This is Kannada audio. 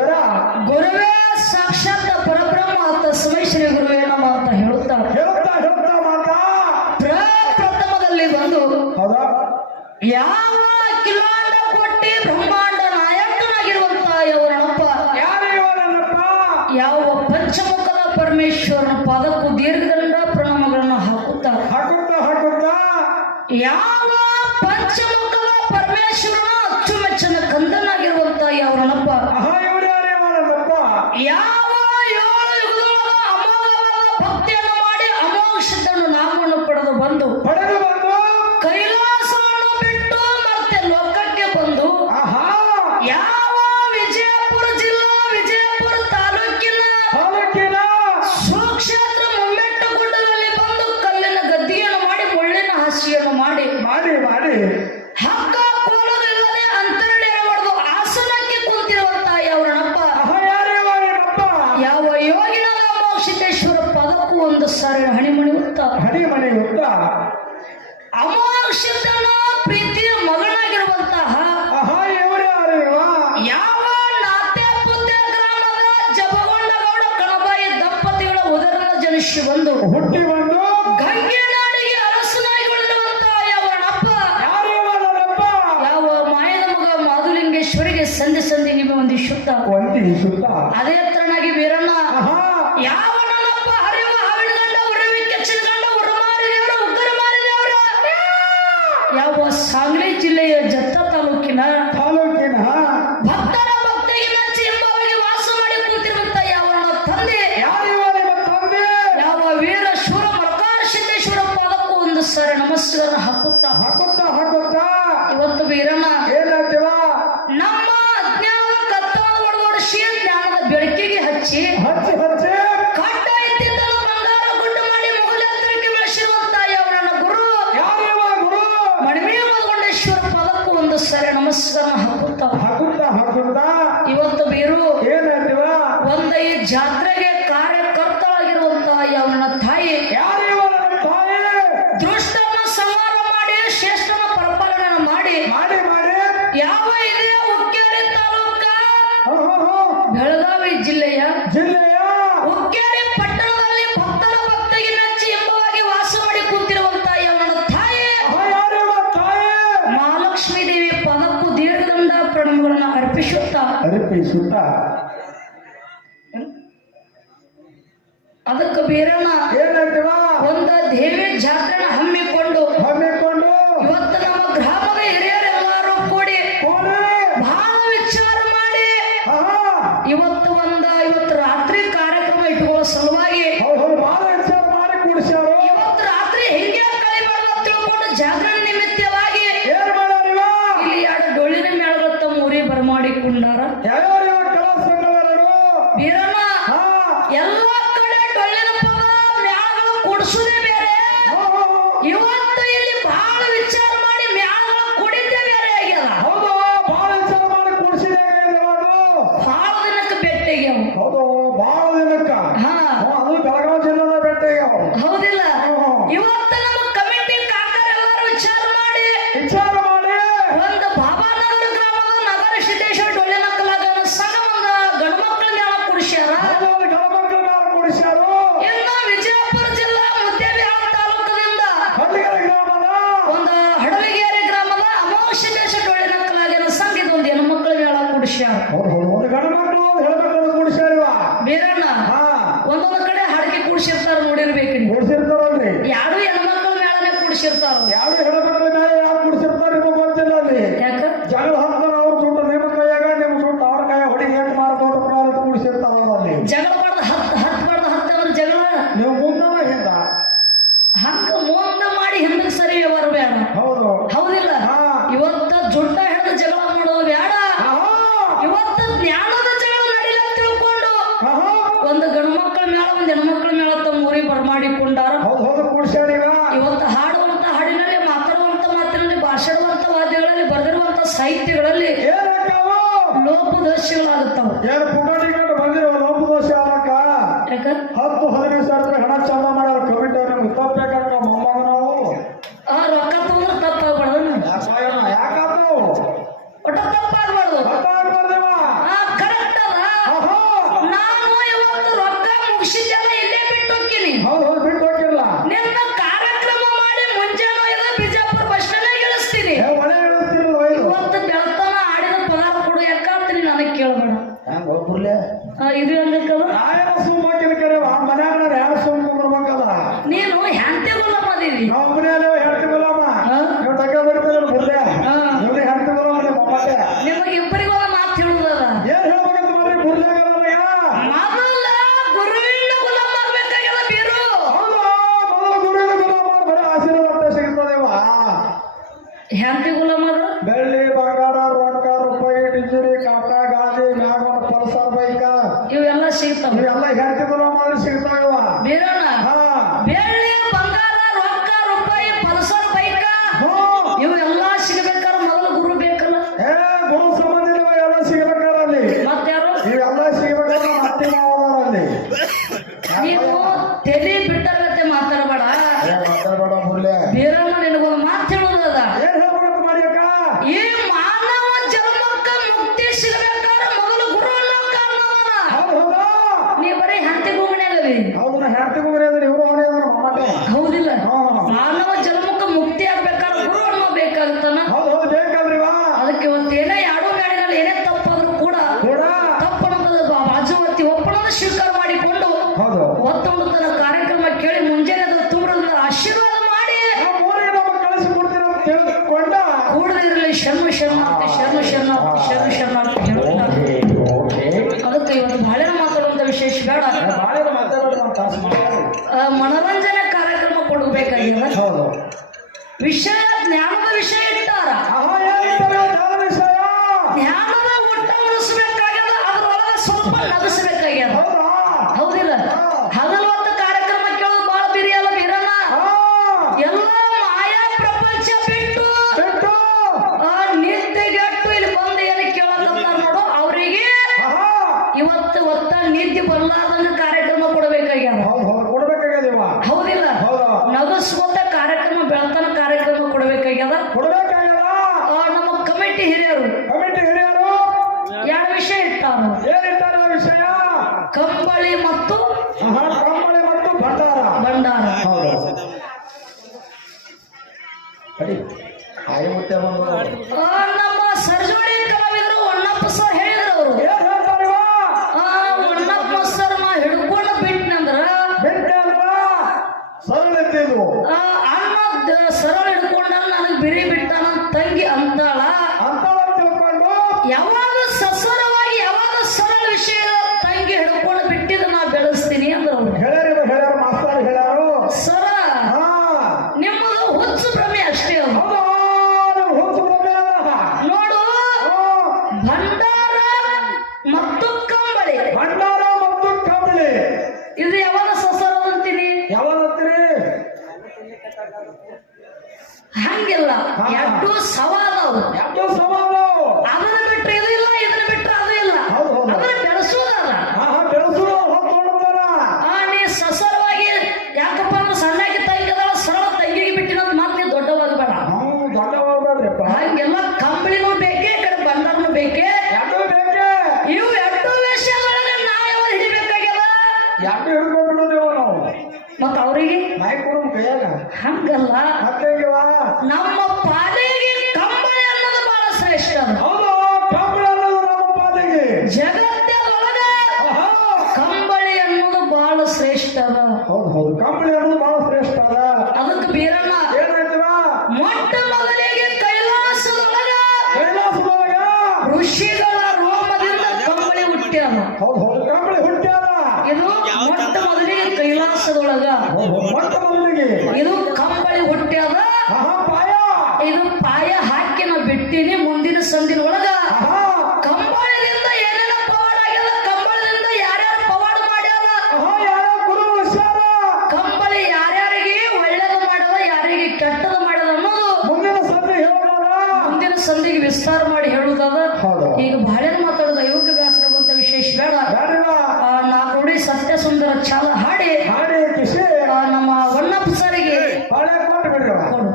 ಪರಮೇಶ್ವರ ಗುರುವೇ ಸಾಕ್ಷಾತ್ ಪರಬ್ರಹ್ಮ ತಸ್ಮೈ ಶ್ರೀ ಗುರುವೇ ನಮ ಅಂತ ಹೇಳುತ್ತಾ ಹೇಳುತ್ತಾ ಹೇಳುತ್ತಾ ಮಾತಾ? ಪ್ರಪ್ರಥಮದಲ್ಲಿ ಬಂದು ಹೌದಾ? ಯಾವ ಕಿಲಾಂಡ ಕೊಟ್ಟಿ ಬ್ರಹ್ಮಾಂಡ ನಾಯಕನಾಗಿರುವಂತ ಇವನಪ್ಪ ಯಾವ ಪಂಚಮುಖದ ಪರಮೇಶ್ವರನ ಪದಕ್ಕೂ ದೀರ್ಘದಂಡ ಪ್ರಣಾಮಗಳನ್ನು ಹಾಕುತ್ತಾ? ಹಾಕುತ್ತಾ ಹಾಕುತ್ತಾ? ಯಾವ ಒಂದು ಪಡೆದು ಮನುಷ್ಯ ಬಂದು ಹುಟ್ಟಿ ಬಂದು ಗಂಗೆ ಯಾವ ಮಾಯದ ಮಗ ಮಾಧುಲಿಂಗೇಶ್ವರಿಗೆ ಸಂಧಿ ಸಂಧಿ ನಿಮ್ಮ ಒಂದು ಶುದ್ಧ. ಒಂದಿ ಶುದ್ಧ. ಅದೇ ನಮಸ್ಕಾರ ನಮಸ್ಕಾರ ಹಾಕುತ್ತಾ? ಹಾಕುತ್ತಾ ಹಾಕುತ್ತಾ. ಇವತ್ತು ವೀರಣ್ಣ ಏನಾಗ್ತೀವ? ನಮ್ಮ ಅಜ್ಞಾನ ಕತ್ತಲ ಹೊಡೆದೊಡಿಸಿ ಜ್ಞಾನದ ಬೆಳಕಿಗೆ ಹಚ್ಚಿ ಹಚ್ಚಿ ಹಚ್ಚಿ. ಕಡ್ಡ ಇದ್ದಿದ್ದನ್ನು ಬಂಗಾರ ಗುಂಡು ಮಾಡಿ ಮೊಘಲಂತರಕ್ಕೆ ಬೆಳೆಸಿರುವಂತಾಯ ಅವರನ್ನ ಗುರು? ಯಾರ್ಯಾವ ಗುರು? ಮಣಿಮೇ ಮಲ್ಗೊಂಡೇಶ್ವರ ಪದಕ್ಕೂ ಒಂದು ಸರಿ ನಮಸ್ಕಾರ ಹಾಕುತ್ತಾ. ಬೆಳಗಾವಿ ಜಿಲ್ಲೆಯ ಜಿಲ್ಲೆಯ ಉಕ್ಕೇರಿ ಪಟ್ಟಣದಲ್ಲಿ ಭಕ್ತರ ಭಕ್ತಗಿ ನಚ್ಚಿ ಎಂಬವಾಗಿ ವಾಸ ಮಾಡಿ ಕುಂತಿರುವಂತಹ ನನ್ನ ತಾಯಿ. ಮಹಾಲಕ್ಷ್ಮೀ ದೇವಿ ಪದಕ್ಕೂ ದೀರ್ಘದಂಡ ಪ್ರಣಮಗಳನ್ನು ಅರ್ಪಿಸುತ್ತಾ. ಅರ್ಪಿಸುತ್ತಾ. ಅದಕ್ಕೆ ಬೇರನ ಒಂದ ದೇವಿ ಜಾತ್ರೆ ಹಮ್ಮಿಕೊಂಡು ಹಮ್ಮಿಕೊಂಡು. ಇವತ್ತು ನಮ್ಮ ಗ್ರಾಮದ ಹಿರಿಯರ ya ಬರಬೇಕ್ರಿ ಯಾರು ಹೆಣ್ಮಕ್ಳು ಮೇಳನ ಕೂಡಿಸಿರ್ತಾರ ಯಾರು ಹೆಣ್ಮಕ್ಳು ಸಾಹಿತ್ಯಗಳಲ್ಲಿ ಲೋಪದೋಷಗಳಾಗುತ್ತವೆ. ಹತ್ತು ಪುಟಾಣಿ ಬಂದಿರೋ ಹತ್ತು ह्यांचे ಒತ್ತೊಂದು ಕಾರ್ಯಕ್ರಮ ಕೇಳಿ ಮುಂಜಾನೆ ಅದು ತುಂಬ್ರದ ಆಶೀರ್ವಾದ ಮಾಡಿ. ಕಳಿಸಿಕೊಡ್ತೀರ ಕೂಡದಿರಲಿ ಶರ್ಮ ಶರ್ಮ ಶರ್ಮ ಶರ್ಮ ಶರ್ಮ ಶರ್ಮ ಅದಕ್ಕೆ ಇವತ್ತು ಬಾಳೆ ಮಾತಾಡುವಂತ ವಿಶೇಷ ಬೇಡ. ಮನೋರಂಜನೆ ಕಾರ್ಯಕ್ರಮ ಕೊಡಬೇಕಾಗಿಲ್ಲ ವಿಷಯ ಜ್ಞಾನದ ವಿಷಯ ಇಟ್ಟಾರ. ಜ್ಞಾನದ ಊಟ ಉಳಿಸ್ಬೇಕಾಗ್ಯದ ಅದರೊಳಗೆ ಸ್ವಲ್ಪ ನಗಿಸ್ಬೇಕಾಗ್ಯದ ಹೌದಿಲ್ಲ. ಹಗಲೊತ್ತ ಕಾರ್ಯಕ್ರಮ ಕೇಳೋದು ಬಹಳ ಬಿರಿಯಲ್ಲ ಬಿರಲ್ಲ ಎಲ್ಲ ಮಾಯಾ ಪ್ರಪಂಚ ಬಿಟ್ಟು ನಿದ್ದೆಗೆಟ್ಟು ಇಲ್ಲಿ ಬಂದು ಏನು ಕೇಳಲ್ಲ ನೋಡು ಅವರಿಗೆ ಇವತ್ತು ಒತ್ತ ನಿದ್ದೆ ಬರ್ಲಾರ್ದಂಗ ಕಾರ್ಯಕ್ರಮ ಕೊಡ್ಬೇಕಾಗ್ಯಾವ ಹೌದಿಲ್ಲ. ನಗಸ್ಕೊತ ಕಾರ್ಯಕ್ರಮ ಬೆಳತನ ಕಾರ್ಯಕ್ರಮ ಕೊಡ್ಬೇಕಾಗ್ಯದ. ನಮ್ಮ ಕಮಿಟಿ ಹಿರಿಯರು ಕಮಿಟಿ ಹಿರಿಯರು? ಎರಡು ವಿಷಯ ಇರ್ತಾವ. ಏನಿರ್ತಾರ ವಿಷಯ? ಇವು ಎಂಟು ವಿಷಯಗಳನ್ನ ನಾವು ಹಿಡಿಬೇಕಾಗ್ಯದ? ಯಾಕೆ ಹಿಡ್ಕೊಂಡ್ಬಿಡೋದೇವ ನಾವು? ಮತ್ತ ಅವರಿಗೆ? ಮೈಕ್ ಕೊಡಮ್ ಕೈಯಾಗ? ಹಂಗಲ್ಲ. ಮತ್ತೇವ ನಮ್ಮ ಪಾದೆಗೆ ಕಂಬಳಿ ಅನ್ನೋದು ಬಹಳ ಶ್ರೇಷ್ಠ ಹೌದು ಕಂಬಳಿ ಅನ್ನೋದು ನಮ್ಮ ಪಾದೆಗೆ. ಜಗತ್ತದೊಳಗ ಕಂಬಳಿ ಅನ್ನೋದು ಬಹಳ ಶ್ರೇಷ್ಠ ಹೌದು ಹೌದು ಕಂಬಳಿ ಅನ್ನೋದು ಬಹಳ ಶ್ರೇಷ್ಠ. ಸಂಧಿಗೆ ವಿಸ್ತಾರ ಮಾಡಿ ಹೇಳುವುದಾದ ಈಗ ಬಹಳ ಮಾತಾಡುದ ಯೋಗ ವ್ಯಾಸರಾಗುವಂತ ಬಂತ ವಿಶೇಷ ಬೇಡ ನಾ ನುಡಿ ಸತ್ಯ ಸುಂದರ ಚಾಲ ಹಾಡಿ. ಹಾಡಿ ನಮ್ಮ ವನ್ನಪ್ಪ ಸರಿಗೆ ಕೊಡು.